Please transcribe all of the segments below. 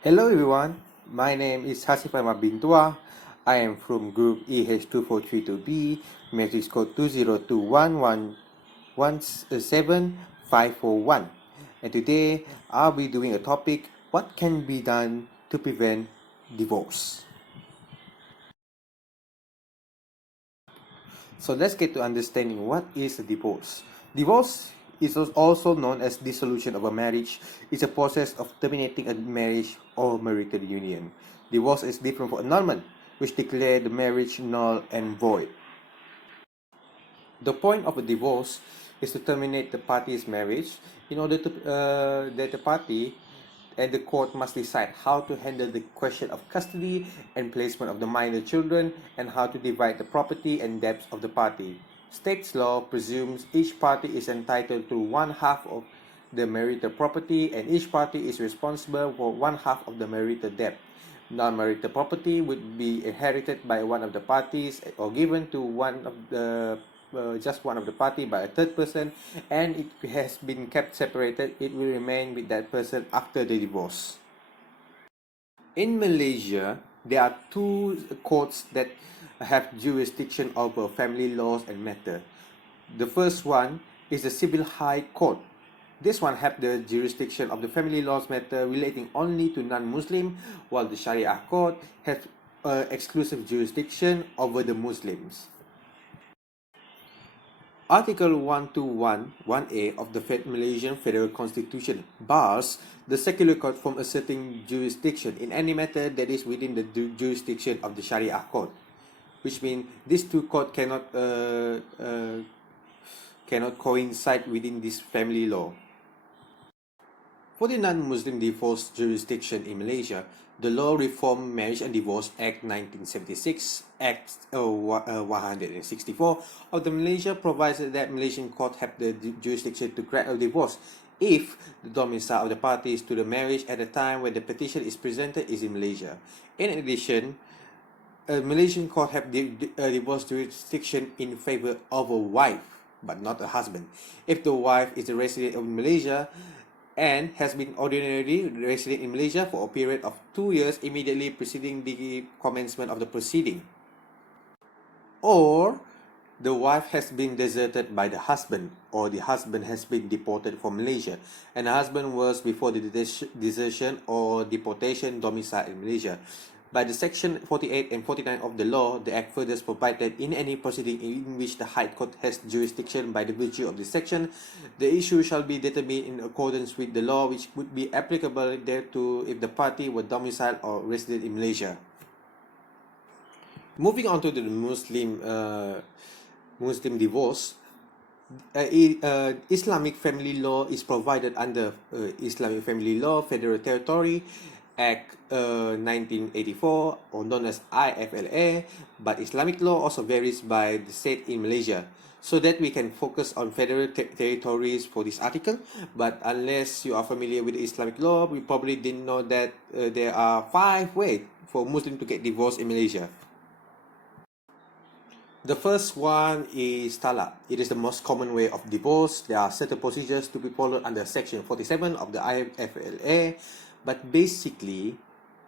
Hello everyone, my name is Hasif Aiman. I am from group EH2432B, matrix code 20211175541. And today I'll be doing a topic, what can be done to prevent divorce. So let's get to understanding what is a divorce. Divorce is also known as dissolution of a marriage. It's a process of terminating a marriage or marital union. Divorce is different from annulment, which declare the marriage null and void. The point of a divorce is to terminate the party's marriage in order to that the party and the court must decide how to handle the question of custody and placement of the minor children and how to divide the property and debts of the party. State's law presumes each party is entitled to one half of the marital property and each party is responsible for one half of the marital debt. Non-marital property would be inherited by one of the parties or given to one of the just one of the party by a third person, and it has been kept separated. It will remain with that person after the divorce. In Malaysia, there are two courts that have jurisdiction over family laws and matter. The first one is the Civil High Court. This one have the jurisdiction of the family laws matter relating only to non-Muslim, while the Sharia Court has exclusive jurisdiction over the Muslims. Article 1211A of the Malaysian Federal Constitution bars the secular court from asserting jurisdiction in any matter that is within the jurisdiction of the Sharia court, which means these two courts cannot coincide within this family law. For the non-Muslim divorce jurisdiction in Malaysia, the Law Reform Marriage and Divorce Act 1976, Act 164 of the Malaysia provides that Malaysian court have the jurisdiction to grant a divorce if the domicile of the parties to the marriage at the time when the petition is presented is in Malaysia. In addition, a Malaysian court have divorce jurisdiction in favor of a wife, but not a husband. If the wife is a resident of Malaysia and has been ordinarily resident in Malaysia for a period of 2 years immediately preceding the commencement of the proceeding, or the wife has been deserted by the husband, or the husband has been deported from Malaysia, and the husband was before the desertion or deportation domiciled in Malaysia. By the Section 48 and 49 of the law, the Act further provides that in any proceeding in which the High Court has jurisdiction by the virtue of this section, the issue shall be determined in accordance with the law which would be applicable thereto if the party were domiciled or resident in Malaysia. Moving on to the Muslim divorce, Islamic family law is provided under Islamic Family Law Federal Territory Act 1984, or known as IFLA, but Islamic law also varies by the state in Malaysia. So that we can focus on federal territories for this article, but unless you are familiar with Islamic law, we probably didn't know that there are 5 ways for Muslims to get divorced in Malaysia. The first one is talaq. It is the most common way of divorce. There are certain procedures to be followed under Section 47 of the IFLA, but basically,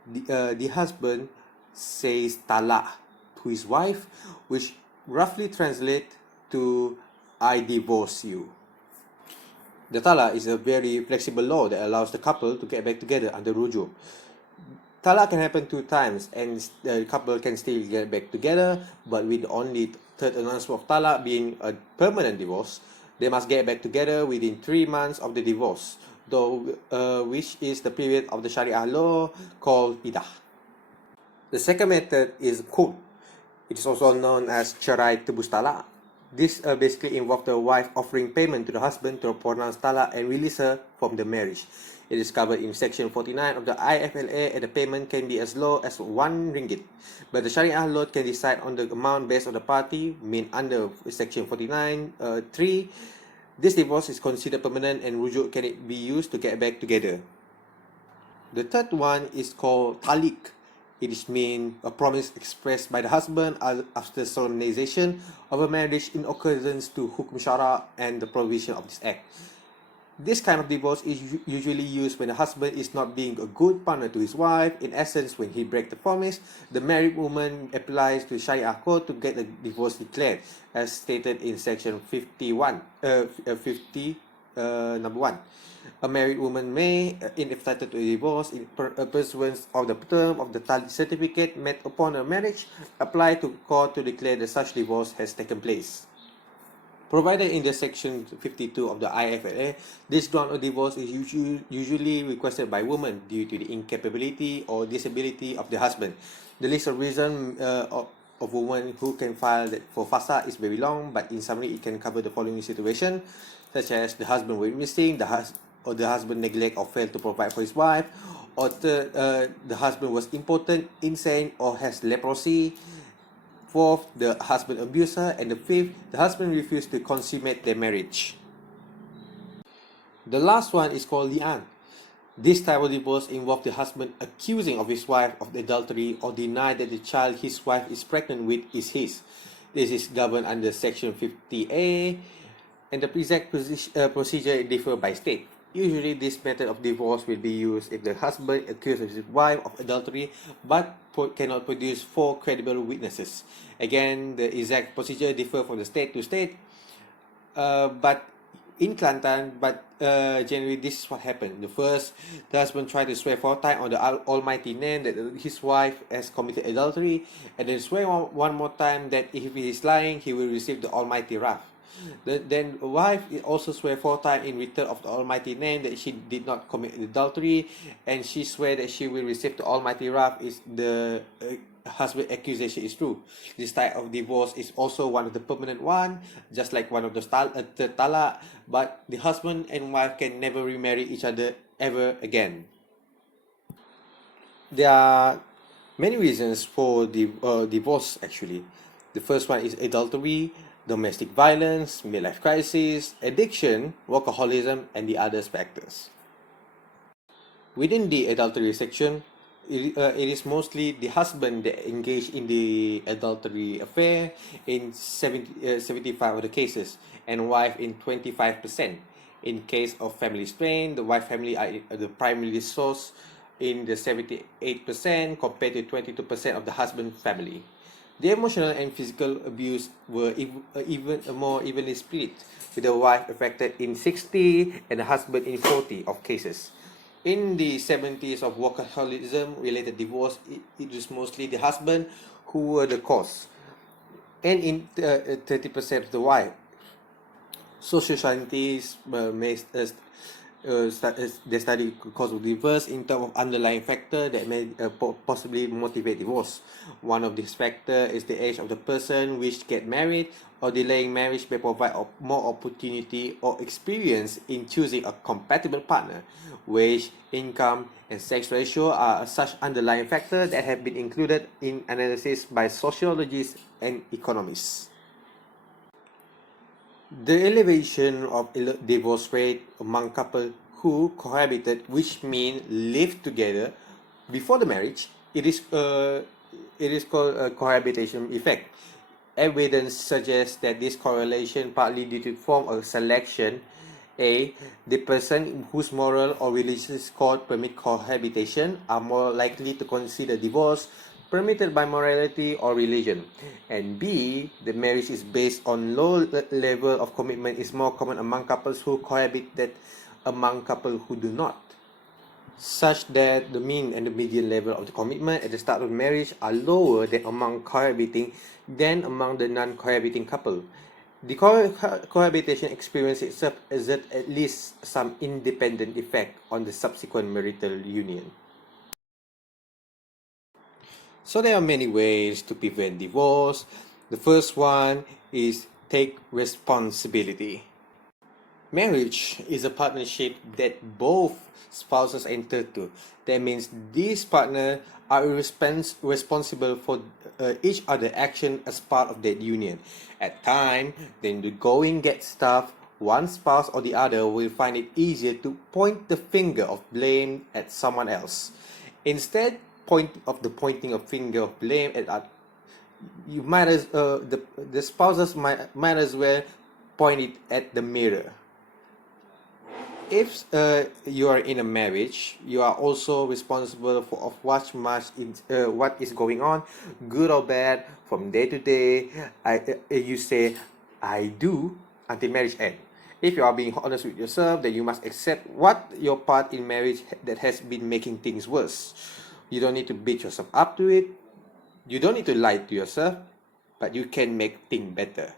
the husband says talaq to his wife, which roughly translates to "I divorce you." The talaq is a very flexible law that allows the couple to get back together under rujuk. Talaq can happen 2 times and the couple can still get back together, but with only third announcement of talaq being a permanent divorce, they must get back together within 3 months of the divorce, though which is the period of the Sharia law called iddah. The second method is khul. It is also known as cerai tebus talaq. This basically involves the wife offering payment to the husband to pronounce talaq and release her from the marriage. It is covered in Section 49 of the IFLA, and the payment can be as low as 1 ringgit. But the Sharia law can decide on the amount based on the party, mean under Section 49(3). This divorce is considered permanent and rujuk can it be used to get back together. The third one is called talik. It is mean a promise expressed by the husband after solemnization of a marriage in accordance to hukum syara and the provision of this act. This kind of divorce is usually used when the husband is not being a good partner to his wife. In essence, when he breaks the promise, the married woman applies to Sharia court to get the divorce declared, as stated in section 50 number 1. A married woman may, in entitled to a divorce in pursuance of the term of the certificate made upon a marriage, apply to court to declare that such divorce has taken place. Provided in the section 52 of the IFLA, this ground of divorce is usually requested by women due to the incapability or disability of the husband. The list of reasons of women who can file for FASA is very long, but in summary, it can cover the following situation, such as the husband went missing, the husband neglect or failed to provide for his wife, or the husband was impotent, insane, or has leprosy. Fourth, the husband abused her, and the fifth, the husband refused to consummate their marriage. The last one is called li'an. This type of divorce involves the husband accusing of his wife of adultery or deny that the child his wife is pregnant with is his. This is governed under section 50A, and the exact procedure differs by state. Usually, this method of divorce will be used if the husband accuses his wife of adultery but cannot produce 4 credible witnesses. Again, the exact procedure differs from the state to state, but in Kelantan, generally this is what happened. The husband tried to swear 4 times on the Almighty name that his wife has committed adultery, and then swear one more time that if he is lying, he will receive the Almighty wrath. Then the wife also swear 4 times in return of the Almighty name that she did not commit adultery, and she swear that she will receive the Almighty wrath if the husband accusation is true. This type of divorce is also one of the permanent one, just like one of the talaq, but the husband and wife can never remarry each other ever again. There are many reasons for divorce actually. The first one is adultery, domestic violence, midlife crisis, addiction, workaholism, and the other factors. Within the adultery section, it is mostly the husband that engaged in the adultery affair in 75 of the cases, and wife in 25%. In case of family strain, the wife family are the primary source in the 78% compared to 22% of the husband family. The emotional and physical abuse were even more evenly split, with the wife affected in 60 and the husband in 40 of cases. In the 70s of workaholism-related divorce, it was mostly the husband who were the cause, and in 30% of the wife. Social scientists they study cause of divorce in terms of underlying factor that may possibly motivate divorce. One of these factors is the age of the person which get married, or delaying marriage may provide more opportunity or experience in choosing a compatible partner. Wage, income, and sex ratio are such underlying factors that have been included in analysis by sociologists and economists. The elevation of divorce rate among couples who cohabited, which means lived together before the marriage, it is called a cohabitation effect. Evidence suggests that this correlation partly due to form of selection. The person whose moral or religious code permit cohabitation are more likely to consider divorce permitted by morality or religion, and B, the marriage is based on low level of commitment is more common among couples who cohabit than among couples who do not, such that the mean and the median level of the commitment at the start of marriage are lower than among cohabiting than among the non-cohabiting couple. The cohabitation experience itself exerts at least some independent effect on the subsequent marital union. So there are many ways to prevent divorce. The first one is take responsibility. Marriage is a partnership that both spouses enter to. That means these partners are responsible for each other action as part of that union. At time, then the going gets tough, one spouse or the other will find it easier to point the finger of blame at someone else. Instead, pointing a finger of blame at you might as the spouses might as well point it at the mirror. If you are in a marriage, you are also responsible for of what is going on, good or bad, from day to day. You say, "I do," until marriage end. If you are being honest with yourself, then you must accept what your part in marriage that has been making things worse. You don't need to beat yourself up to it. You don't need to lie to yourself, but you can make things better.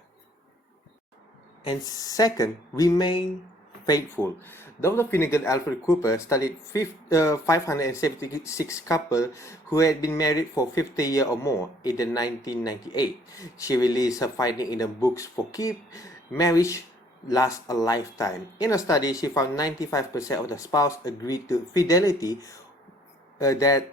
And second, remain faithful. Dr. Finnegan Alfred Cooper studied 576 couples who had been married for 50 years or more in the 1998. She released her finding in the books For Keep, Marriage Lasts a Lifetime. In a study, she found 95% of the spouse agreed to fidelity that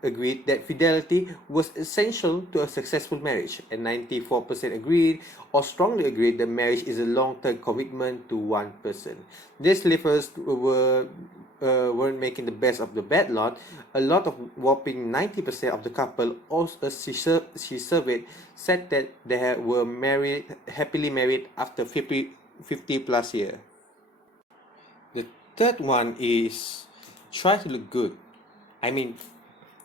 agreed that fidelity was essential to a successful marriage, and 94% agreed or strongly agreed that marriage is a long-term commitment to one person. These livers weren't making the best of the bad lot. A lot of whopping 90% of the couple also she surveyed said that they were happily married after 50 plus years. The third one is try to look good. I mean,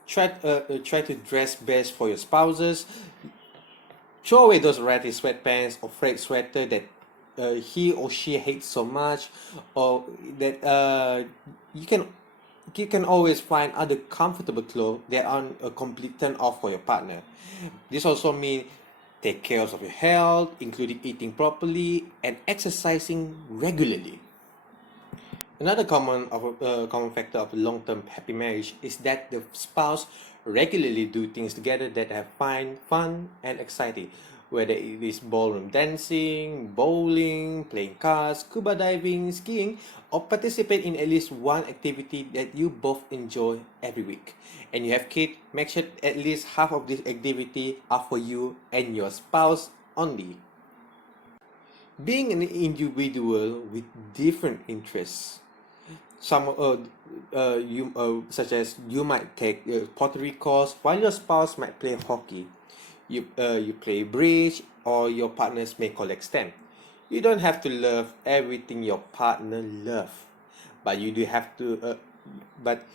try to dress best for your spouses. Throw away those ratty sweatpants or frayed sweater that he or she hates so much, or that you can always find other comfortable clothes that aren't a complete turn off for your partner. This also means take care of your health, including eating properly and exercising regularly. Another common factor of a long-term happy marriage is that the spouse regularly do things together that have fun, and exciting, whether it is ballroom dancing, bowling, playing cards, scuba diving, skiing, or participate in at least one activity that you both enjoy every week. And you have kids, make sure at least half of this activity are for you and your spouse only. Being an individual with different interests, some you such as you might take pottery course while your spouse might play hockey. You play bridge, or your partners may collect stamp. You don't have to love everything your partner love, but you do have to but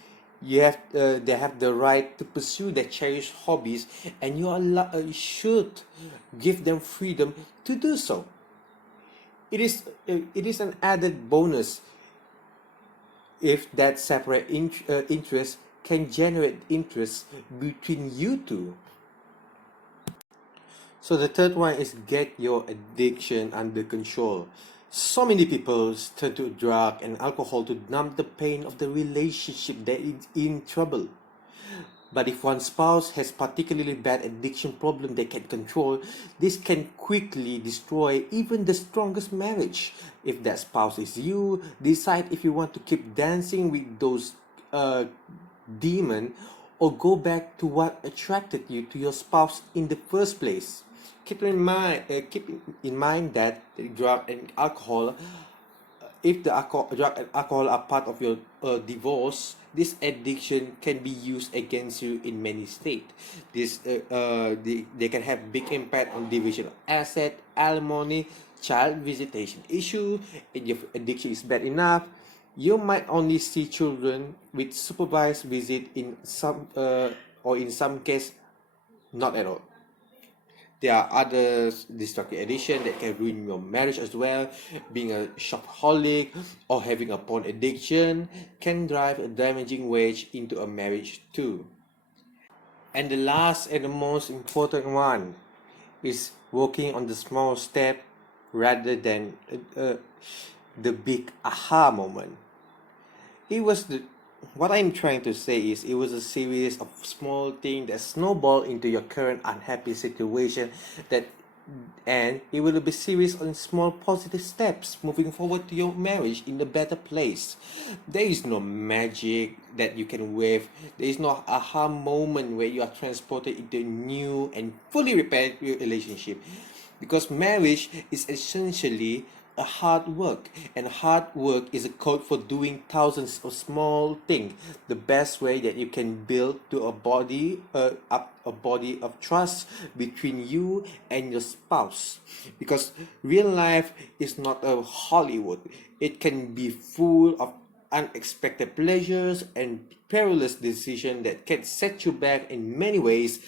you have they have the right to pursue their cherished hobbies, and you should give them freedom to do so. It is an added bonus if that separate interest can generate interest between you two. So the third one is get your addiction under control. So many people turn to drug and alcohol to numb the pain of the relationship that is in trouble. But if one spouse has particularly bad addiction problem they can control, this can quickly destroy even the strongest marriage. If that spouse is you, decide if you want to keep dancing with those demon, or go back to what attracted you to your spouse in the first place. Keep in mind that drug and alcohol, if the drug and alcohol are part of your divorce, this addiction can be used against you in many states. They can have big impact on division of asset, alimony, child visitation issue. If addiction is bad enough, you might only see children with supervised visit in some or in some case not at all. There are other destructive addiction that can ruin your marriage as well. Being a shopaholic or having a porn addiction can drive a damaging wedge into a marriage too. And the last and the most important one is working on the small step rather than the big aha moment. It was the What I'm trying to say is it was a series of small things that snowball into your current unhappy situation, that and it will be series on small positive steps moving forward to your marriage in a better place. There is no magic that you can wave. There is no aha moment where you are transported into a new and fully repaired relationship, because marriage is essentially a hard work, and hard work is a code for doing thousands of small things. The best way that you can build to a body of trust between you and your spouse, because real life is not a Hollywood. It can be full of unexpected pleasures and perilous decisions that can set you back in many ways.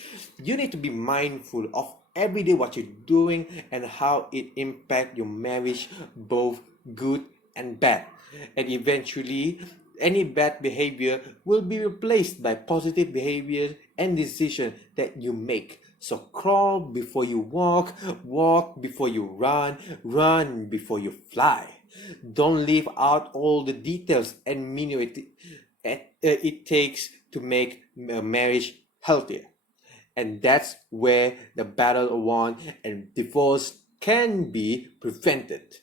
You need to be mindful of every day what you're doing and how it impact your marriage, both good and bad. And eventually, any bad behavior will be replaced by positive behavior and decision that you make. So crawl before you walk, walk before you run, run before you fly. Don't leave out all the details and minute it takes to make a marriage healthier. And that's where the battle won and divorce can be prevented.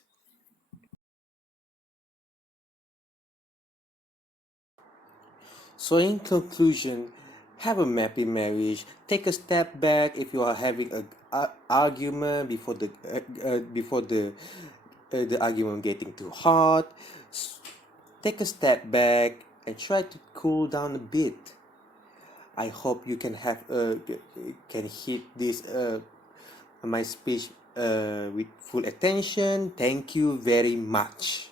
So, in conclusion, have a happy marriage. Take a step back if you are having a argument before the argument getting too hot. Take a step back and try to cool down a bit. I hope you can hit this my speech with full attention. Thank you very much.